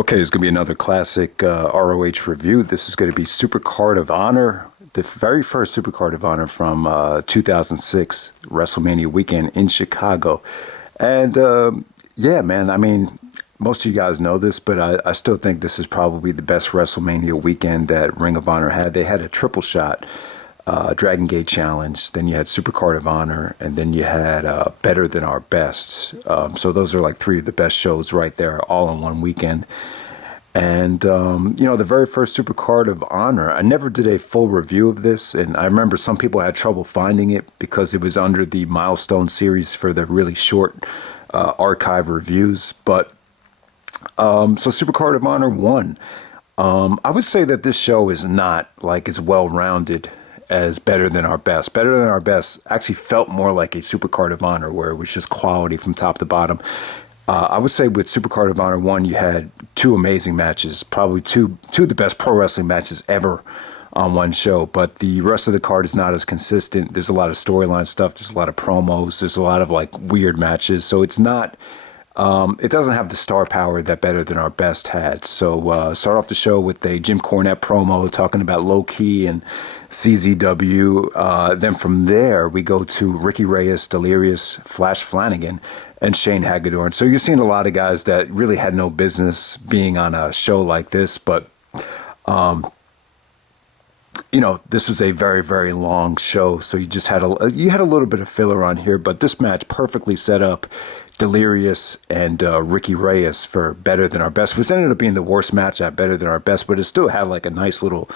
Okay, it's going to be another classic ROH review. This is going to be Supercard of Honor, the very first Supercard of Honor from 2006 WrestleMania weekend in Chicago. And yeah, man, I mean, most of you guys know this, but I still think this is probably the best WrestleMania weekend that Ring of Honor had. They had a triple shot. Dragon Gate Challenge, then you had Supercard of Honor, and then you had Better Than Our Best. So those are like three of the best shows right there, all in one weekend. And, you know, the very first Supercard of Honor, I never did a full review of this, and I remember some people had trouble finding it because it was under the Milestone series for the really short archive reviews. But, so Supercard of Honor 1. I would say that this show is not like as well-rounded as Better Than Our Best. Better Than Our Best actually felt more like a Supercard of Honor, where it was just quality from top to bottom. I would say with Supercard of Honor 1, you had two amazing matches, probably two of the best pro wrestling matches ever on one show. But the rest of the card is not as consistent. There's a lot of storyline stuff. There's a lot of promos. There's a lot of like weird matches. So it's not... it doesn't have the star power that Better Than Our Best had. So start off the show with a Jim Cornette promo talking about Low Key and CZW. Then from there, we go to Ricky Reyes, Delirious, Flash Flanagan, and Shane Hagadorn. So you're seeing a lot of guys that really had no business being on a show like this. But, you know, this was a very, very long show. So you just had you had a little bit of filler on here. But this match perfectly set up Delirious and Ricky Reyes for Better Than Our Best, which ended up being the worst match at Better Than Our Best, but it still had like a nice little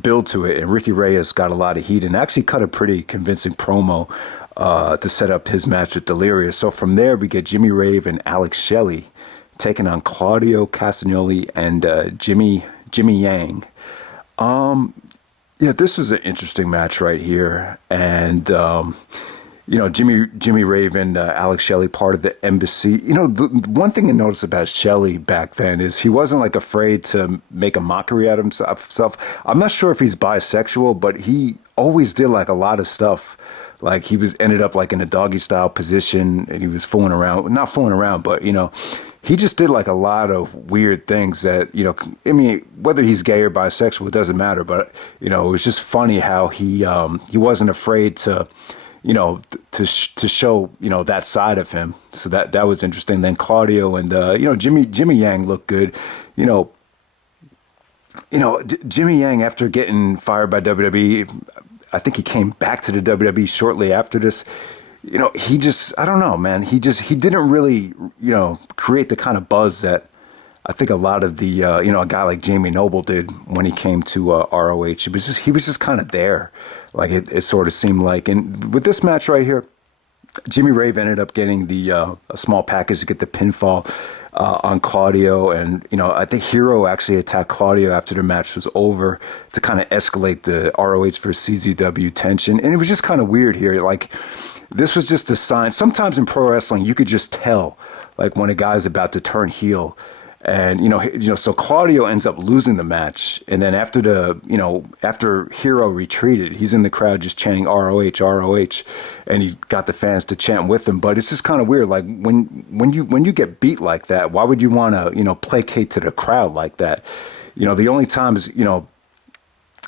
build to it. And Ricky Reyes got a lot of heat and actually cut a pretty convincing promo to set up his match with Delirious. So from there, we get Jimmy Rave and Alex Shelley taking on Claudio, Castagnoli, and Jimmy Yang. Yeah, this was an interesting match right here. And you know, Jimmy Rave and Alex Shelley, part of the Embassy. You know, the one thing I noticed about Shelley back then is he wasn't like afraid to make a mockery out of himself. I'm not sure if he's bisexual, but he always did like a lot of stuff. Like he ended up like in a doggy style position, and he was not fooling around, but you know, he just did like a lot of weird things that, you know, I mean, whether he's gay or bisexual, it doesn't matter. But you know, it was just funny how he wasn't afraid to, you know, to show, you know, that side of him. So that was interesting. Then Claudio and, you know, Jimmy Yang looked good. You know, Jimmy Yang, after getting fired by WWE, I think he came back to the WWE shortly after this. You know, he just, I don't know, man. He didn't really, you know, create the kind of buzz that I think a lot of the, you know, a guy like Jamie Noble did when he came to ROH. He was just kind of there. Like it sort of seemed like. And with this match right here, Jimmy Rave ended up getting a small package to get the pinfall on Claudio. And, you know, I think Hero actually attacked Claudio after the match was over to kind of escalate the ROH versus CZW tension. And it was just kind of weird here. Like, this was just a sign. Sometimes in pro wrestling, you could just tell, like, when a guy's about to turn heel. And, you know, so Claudio ends up losing the match. And then after Hero retreated, he's in the crowd just chanting ROH, ROH. And he got the fans to chant with him. But it's just kind of weird. Like when you get beat like that, why would you want to, you know, placate to the crowd like that? You know, the only times, you know,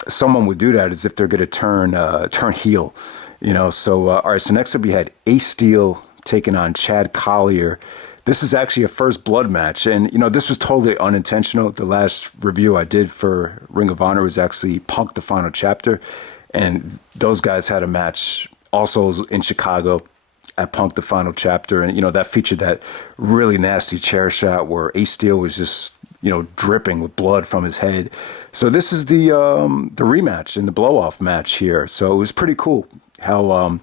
someone would do that is if they're going to turn heel, you know. So, all right. So next up we had Ace Steel taking on Chad Collyer. This is actually a first blood match, and, you know, this was totally unintentional. The last review I did for Ring of Honor was actually Punk the Final Chapter, and those guys had a match also in Chicago at Punk the Final Chapter, and, you know, that featured that really nasty chair shot where Ace Steel was just, you know, dripping with blood from his head. So this is the rematch and the blow-off match here. So it was pretty cool how...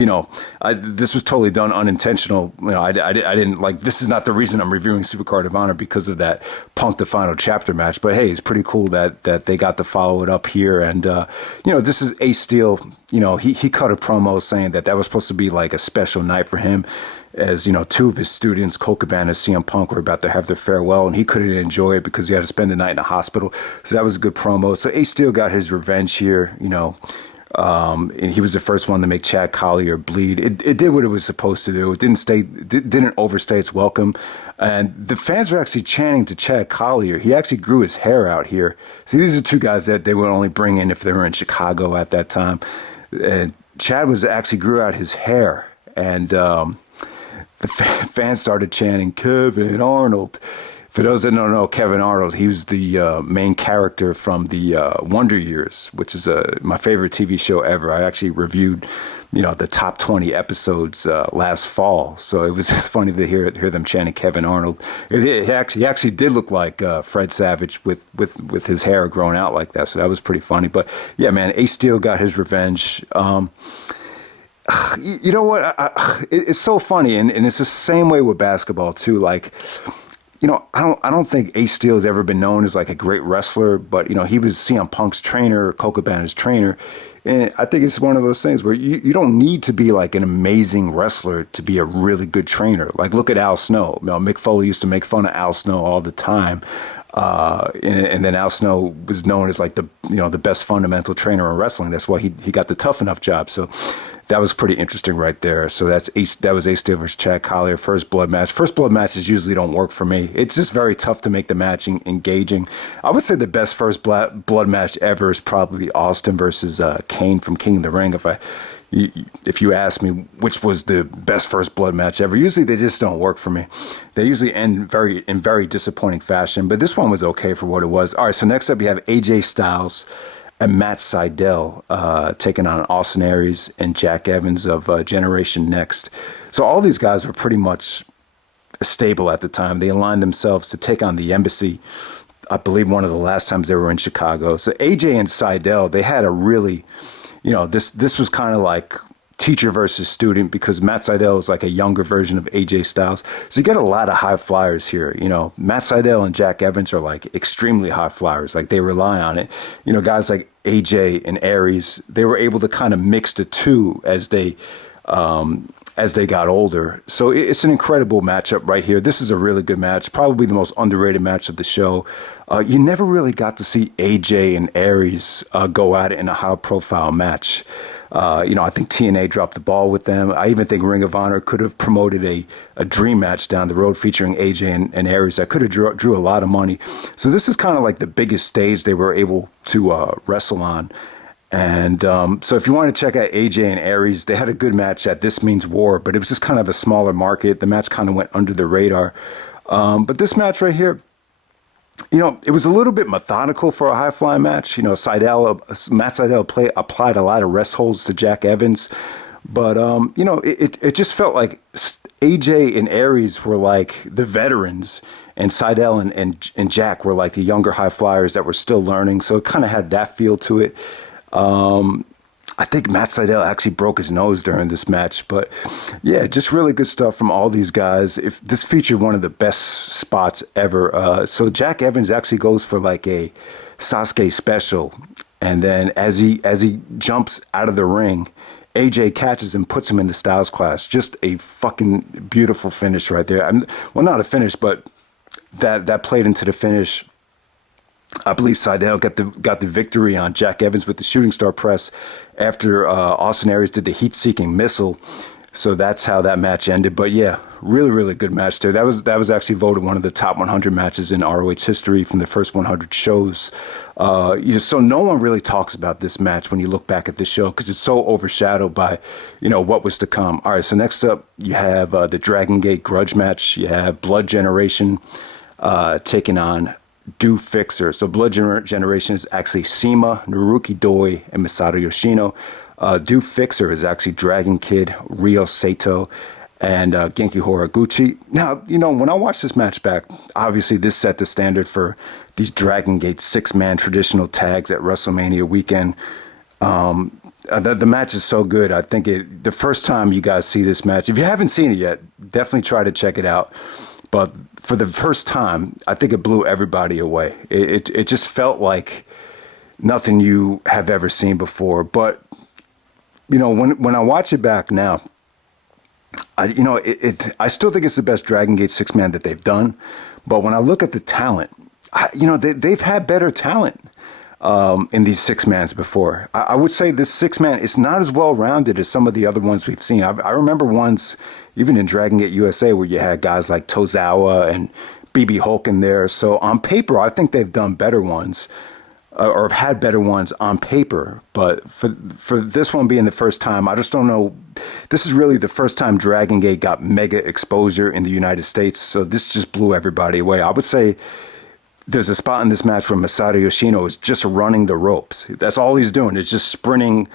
you know, this was totally done unintentional. You know, I didn't like, this is not the reason I'm reviewing Supercard of Honor because of that Punk the Final Chapter match. But hey, it's pretty cool that they got to follow it up here. And, you know, this is Ace Steel. You know, he cut a promo saying that was supposed to be like a special night for him, as, you know, two of his students, Colt Cabana and CM Punk, were about to have their farewell, and he couldn't enjoy it because he had to spend the night in a hospital. So that was a good promo. So Ace Steel got his revenge here, you know. And he was the first one to make Chad Collyer bleed. It did what it was supposed to do. It didn't overstay its welcome. And the fans were actually chanting to Chad Collyer. He actually grew his hair out here. See, these are two guys that they would only bring in if they were in Chicago at that time. And Chad actually grew out his hair. And the fans started chanting, Kevin Arnold. For those that don't know, Kevin Arnold, he was the main character from the Wonder Years, which is my favorite TV show ever. I actually reviewed, the top 20 episodes last fall. So it was funny to hear them chanting Kevin Arnold. He actually did look like Fred Savage with his hair growing out like that. So that was pretty funny. But yeah, man, Ace Steel got his revenge. You know what? It's so funny, and it's the same way with basketball too. Like, I don't think Ace Steel has ever been known as like a great wrestler, but he was CM Punk's trainer, Colt Cabana's trainer, and I think it's one of those things where you don't need to be like an amazing wrestler to be a really good trainer. Like, look at Al Snow. Mick Foley used to make fun of Al Snow all the time. And then Al Snow was known as like the best fundamental trainer in wrestling. That's why he got the Tough Enough job. So that was pretty interesting right there. So that was Ace Steel versus Chad Collyer, first blood match. First blood matches usually don't work for me. It's just very tough to make the match engaging. I would say the best first blood match ever is probably Austin versus Kane from King of the Ring. If you ask me which was the best first blood match ever, usually they just don't work for me. They usually end in very disappointing fashion, but this one was okay for what it was. All right, so next up you have AJ Styles and Matt Sydal taking on Austin Aries and Jack Evans of Generation Next. So all these guys were pretty much stable at the time. They aligned themselves to take on the Embassy. I believe one of the last times they were in Chicago. So AJ and Sydal, they had a really... this was kind of like teacher versus student, because Matt Sydal is like a younger version of AJ Styles. So you get a lot of high flyers here. Matt Sydal and Jack Evans are like extremely high flyers. Like, they rely on it. Guys like AJ and Aries, they were able to kind of mix the two as they got older. So it's an incredible matchup right here. This is a really good match, probably the most underrated match of the show. You never really got to see AJ and Aries go at it in a high-profile match. I think TNA dropped the ball with them. I even think Ring of Honor could have promoted a dream match down the road featuring AJ and Aries that could have drew a lot of money. So this is kind of like the biggest stage they were able to wrestle on. And so if you want to check out AJ and Aries, they had a good match at This Means War, but it was just kind of a smaller market. The match kind of went under the radar. But this match right here, it was a little bit methodical for a high-flying match. Matt Sydal applied a lot of rest holds to Jack Evans. But, it just felt like AJ and Aries were like the veterans, and Sydal and Jack were like the younger high flyers that were still learning. So it kind of had that feel to it. I think Matt Sydal actually broke his nose during this match, but yeah, just really good stuff from all these guys. If this featured one of the best spots ever. So Jack Evans actually goes for like a Sasuke special, and then as he jumps out of the ring, AJ catches him, puts him in the Styles Clash. Just a fucking beautiful finish right there. Well, not a finish, but that played into the finish. I believe Sydal got the victory on Jack Evans with the shooting star press after Austin Aries did the heat-seeking missile. So that's how that match ended. But yeah, really, really good match there. That was actually voted one of the top 100 matches in ROH history from the first 100 shows. So no one really talks about this match when you look back at this show, because it's so overshadowed by, what was to come. All right, so next up you have the Dragon Gate grudge match. You have Blood Generation taking on Do Fixer. So Blood Generation is actually Sema, Naruki Doi, and Masato Yoshino. Do Fixer is actually Dragon Kid, Ryo Sato, and Genki Horiguchi. Now, when I watched this match back, obviously this set the standard for these Dragon Gate 6-man traditional tags at WrestleMania weekend. The match is so good. I think the first time you guys see this match, if you haven't seen it yet, definitely try to check it out. But for the first time, I think it blew everybody away. It just felt like nothing you have ever seen before. But, when I watch it back now, I still think it's the best Dragon Gate 6-man that they've done. But when I look at the talent, they've had better talent. in these six mans before. I would say this six man is not as well rounded as some of the other ones we've seen. I remember ones even in Dragon Gate USA where you had guys like Tozawa and BB Hulk in there. So on paper, I think they've done better ones. Or have had better ones on paper, but for this one being the first time, I just don't know. This is really the first time Dragon Gate got mega exposure in the United States, so this just blew everybody away. I would say there's a spot in this match where Masato Yoshino is just running the ropes. That's all he's doing. It's just sprinting,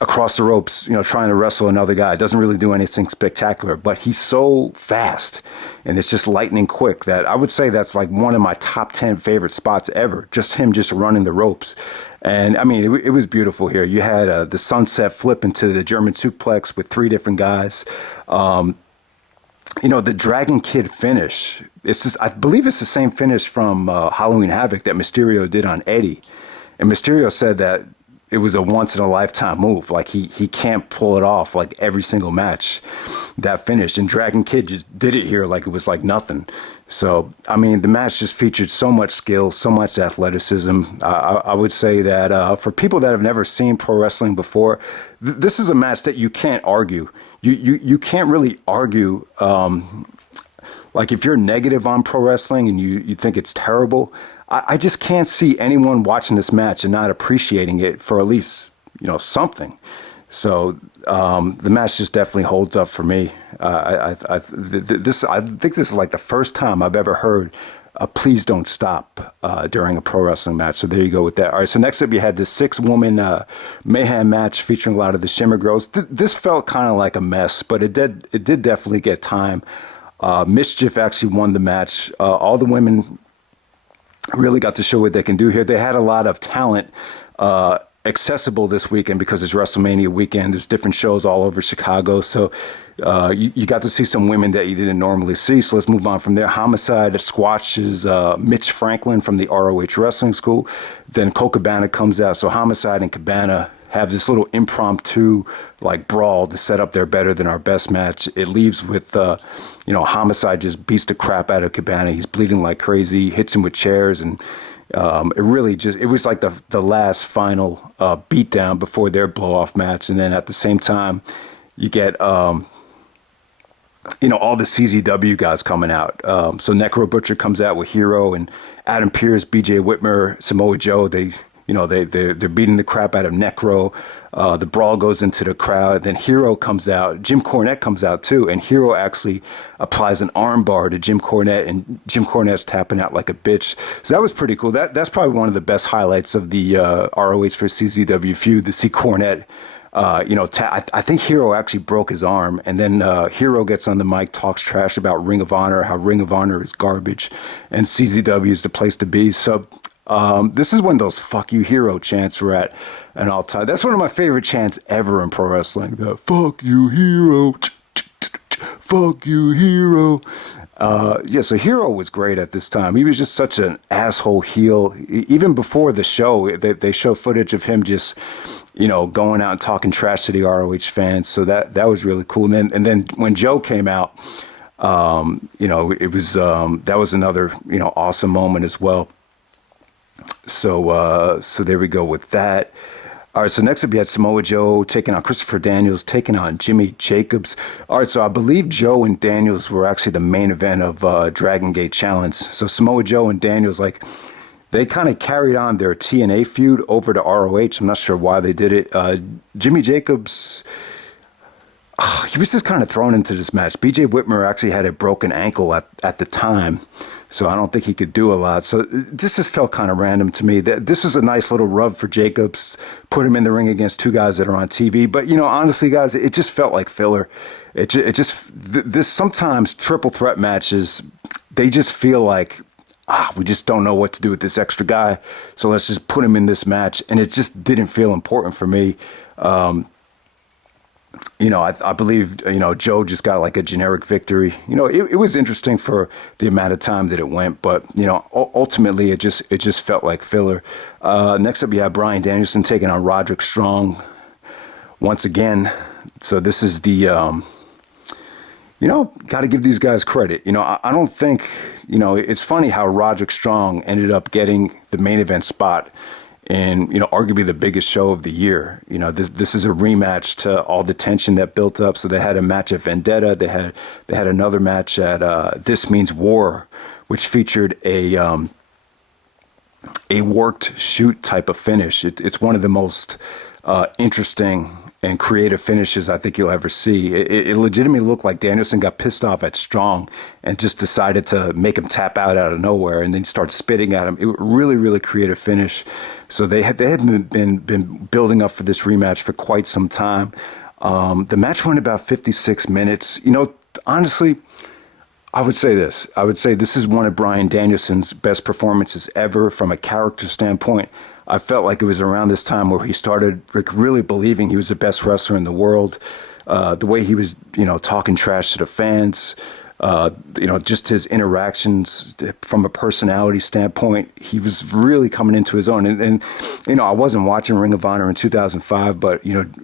across the ropes, trying to wrestle another guy. It doesn't really do anything spectacular, but he's so fast and it's just lightning quick that I would say that's like one of my top 10 favorite spots ever. Just him just running the ropes. And I mean, it was beautiful here. You had the sunset flip into the German suplex with three different guys. The Dragon Kid finish. I believe it's the same finish from Halloween Havoc that Mysterio did on Eddie. And Mysterio said that it was a once in a lifetime move. Like he can't pull it off like every single match that finished. And Dragon Kid just did it here like it was like nothing. So, I mean, the match just featured so much skill, so much athleticism. I would say that for people that have never seen pro wrestling before, this is a match that you can't argue. You can't really argue. Like if you're negative on pro wrestling and you think it's terrible, I just can't see anyone watching this match and not appreciating it for at least, something. So the match just definitely holds up for me. I think this is like the first time I've ever heard "Please Don't Stop" during a pro wrestling match. So there you go with that. All right. So next up, you had the 6-woman mayhem match featuring a lot of the Shimmer Girls. This felt kind of like a mess, but it did definitely get time. MsChif actually won the match. All the women really got to show what they can do here. They had a lot of talent accessible this weekend because it's WrestleMania weekend. There's different shows all over Chicago. So you got to see some women that you didn't normally see. So let's move on from there. HomIcIde squashes Mitch Franklin from the ROH Wrestling School. Then Colt Cabana comes out. So HomIcIde and Cabana have this little impromptu like brawl to set up their better than our best match. It leaves with HomIcIde just beats the crap out of Cabana. He's bleeding like crazy, hits him with chairs, and it was like the last final beatdown before their blow off match. And then at the same time you get all the CZW guys coming out. So Necro Butcher comes out with Hero and Adam Pearce, BJ Whitmer, Samoa Joe. They're beating the crap out of Necro. The brawl goes into the crowd. Then Hero comes out. Jim Cornette comes out too. And Hero actually applies an arm bar to Jim Cornette. And Jim Cornette's tapping out like a bitch. So that was pretty cool. That's probably one of the best highlights of the ROH for CZW feud, to see Cornette. I think Hero actually broke his arm. And then Hero gets on the mic, talks trash about Ring of Honor, how Ring of Honor is garbage. And CZW is the place to be. So this is when those "fuck you, Hero" chants were at an all-time. That's one of my favorite chants ever in pro wrestling. The "fuck you, Hero," "fuck you, Hero." So Hero was great at this time. He was just such an asshole heel. Even before the show, they show footage of him just, going out and talking trash to the ROH fans. So that was really cool. And then when Joe came out, it was that was another awesome moment as well. So there we go with that. All right, so next up you had Samoa Joe taking on Christopher Daniels, taking on Jimmy Jacobs. All right, so I believe Joe and Daniels were actually the main event of Dragon Gate Challenge. So Samoa Joe and Daniels, they kind of carried on their TNA feud over to ROH. I'm not sure why they did it. Jimmy Jacobs, he was just kind of thrown into this match. BJ Whitmer actually had a broken ankle at the time, so I don't think he could do a lot. So this just felt kind of random to me. This was a nice little rub for Jacobs, put him in the ring against two guys that are on TV. But, honestly, guys, it just felt like filler. This sometimes triple threat matches, they just feel like, we just don't know what to do with this extra guy, so let's just put him in this match. And it just didn't feel important for me. I believe, Joe just got like a generic victory. It was interesting for the amount of time that it went, but, ultimately it just felt like filler. Next up, you have Bryan Danielson taking on Roderick Strong once again. So this is the, got to give these guys credit. I don't think, it's funny how Roderick Strong ended up getting the main event spot in, arguably the biggest show of the year. This is a rematch to all the tension that built up. So they had a match at Vendetta. They had another match at This Means War, which featured a worked shoot type of finish. It's one of the most interesting and creative finishes I think you'll ever see. It legitimately looked like Danielson got pissed off at Strong and just decided to make him tap out of nowhere, and then start spitting at him. It was really, really creative finish. So they had been building up for this rematch for quite some time. The match went about 56 minutes. Honestly, I would say this. I would say this is one of Bryan Danielson's best performances ever from a character standpoint. I felt like it was around this time where he started really believing he was the best wrestler in the world. The way he was, talking trash to the fans, just his interactions from a personality standpoint, he was really coming into his own. And I wasn't watching Ring of Honor in 2005, but,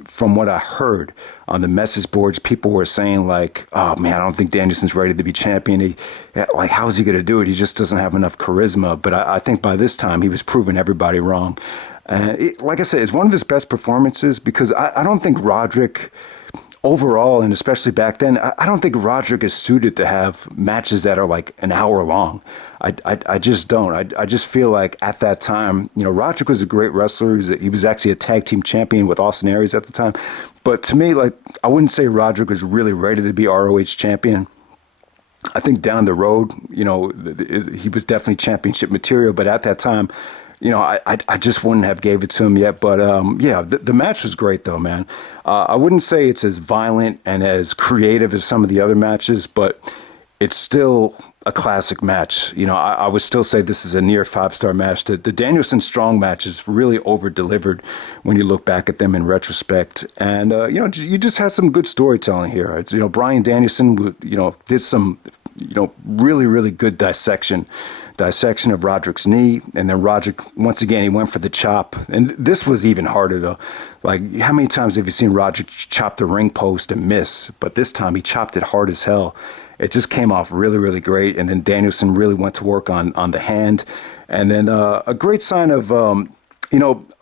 from what I heard on the message boards, people were saying like, oh man, I don't think Danielson's ready to be champion. How is he going to do it? He just doesn't have enough charisma. But I think by this time he was proving everybody wrong. Like I said, it's one of his best performances, because I don't think Roderick overall, and especially back then, I don't think Roderick is suited to have matches that are like an hour long. I just don't. I just feel like at that time, Roderick was a great wrestler. He was actually a tag team champion with Austin Aries at the time. But to me, I wouldn't say Roderick was really ready to be ROH champion. I think down the road, he was definitely championship material. But at that time, I just wouldn't have gave it to him yet. But the match was great though, man. I wouldn't say it's as violent and as creative as some of the other matches, but it's still a classic match. I would still say this is a near 5-star match. The Danielson Strong matches really over-delivered when you look back at them in retrospect. And, you just had some good storytelling here. Bryan Danielson, did some, really, really good dissection of Roderick's knee. And then Roderick, once again, he went for the chop. And this was even harder, though. How many times have you seen Roderick chop the ring post and miss? But this time he chopped it hard as hell. It just came off really, really great. And then Danielson really went to work on the hand. And then a great sign of, a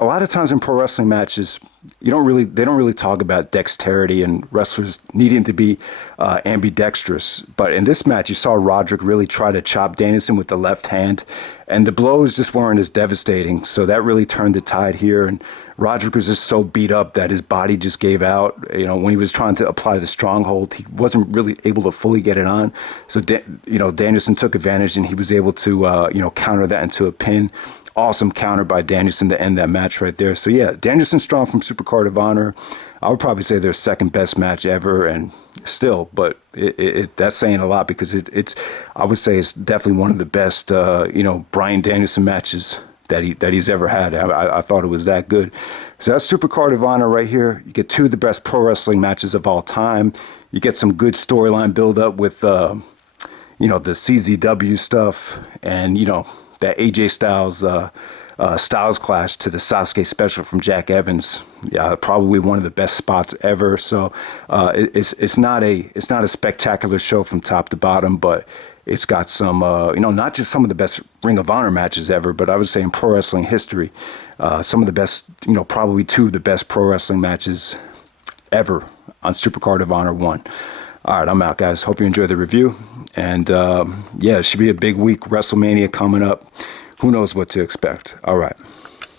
lot of times in pro wrestling matches, they don't really talk about dexterity and wrestlers needing to be ambidextrous. But in this match, you saw Roderick really try to chop Danielson with the left hand, and the blows just weren't as devastating. So that really turned the tide here. And Roderick was just so beat up that his body just gave out. When he was trying to apply the stronghold, he wasn't really able to fully get it on. So, Danielson took advantage, and he was able to, counter that into a pin. Awesome counter by Danielson to end that match right there. So yeah, Danielson Strong from Supercard of Honor. I would probably say their second best match ever, and still, but that's saying a lot, because I would say it's definitely one of the best, Bryan Danielson matches that he's ever had. I thought it was that good. So that's Supercard of Honor right here. You get two of the best pro wrestling matches of all time. You get some good storyline build up with, the CZW stuff, and that AJ Styles clash to the Sasuke special from Jack Evans. Yeah, probably one of the best spots ever. So it's not a spectacular show from top to bottom, but it's got some not just some of the best Ring of Honor matches ever, but I would say in pro wrestling history, some of the best, probably two of the best pro wrestling matches ever on Supercard of Honor 1. All right, I'm out, guys. Hope you enjoyed the review. And, it should be a big week. WrestleMania coming up. Who knows what to expect. All right.